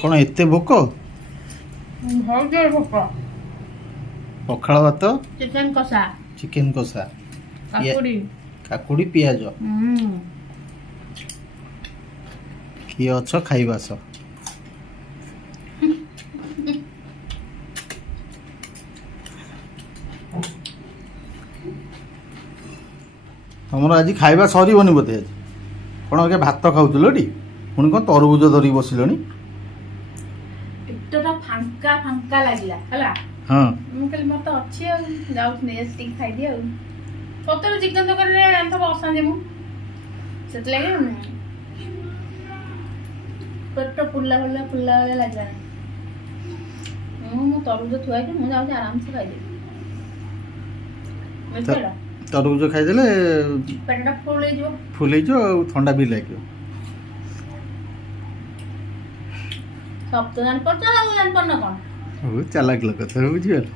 କ'ଣ ଏତେ ଭୋକ? ବହୁତ ଜୋର ଭୋକ। ପଖାଳ ଭାତ, ଚିକେନ କଷା, ଚିକେନ କଷା, କାକୁଡି, କାକୁଡ଼ି, ପିଆଜ। ହୁଁ। କିଏ ଅଛ ଖାଇବା ଆସ। ତମର ଆଜି ଖାଇବା ସରିବନି ବୋଧେ? ଆଜି କ'ଣ ଆଜ୍ଞା ଭାତ ଖାଉଥିଲ ଟି? ପୁଣି କ'ଣ ତରଭୁଜ ଧରିକି ବସିଲଣି? ପେଟଟା ଫାଙ୍କା ଫାଙ୍କା ଲାଗିଲା ହେଲା। ହଁ। ମୁଁ କହିଲି ମୋର ତ ଅଛି ଆଉ ଯାଉଛି ନେଇ ଆସି ଟିକେ ଖାଇଦିଏ ଆଉ। ସତରେ ଚିକେନ ତରକାରୀରେ ଜାଣିଥିବ ଅଶାନ୍ତି ମୁଁ ସେଥିଲାଗି ପେଟ ଫୁଲା ଭଳିଆ ଲାଗିଲାଣି। ମୁଁ ତରଭୁଜ ଥୁଆ ହେଇଛି, ମୁଁ ଯାଉଛି ଆରାମସେ ଖାଇଦେବି। ବୁଝିପାରିଲ? ତରଭୁଜ ଖାଇଦେଲେ ପେଟଟା ଫୁଲ ହେଇଯିବ। ଫୁଲ ହେଇଯିବ ଆଉ ଥଣ୍ଡା ବି ଲାଗିବ। ସବୁ ତ ଜାଣିପାରୁଛ ଆଉ ଜାଣିପାରୁନ କ'ଣ? ହଉ ଚାଲାକ ଲୋକ ତ ବୁଝିଗଲ।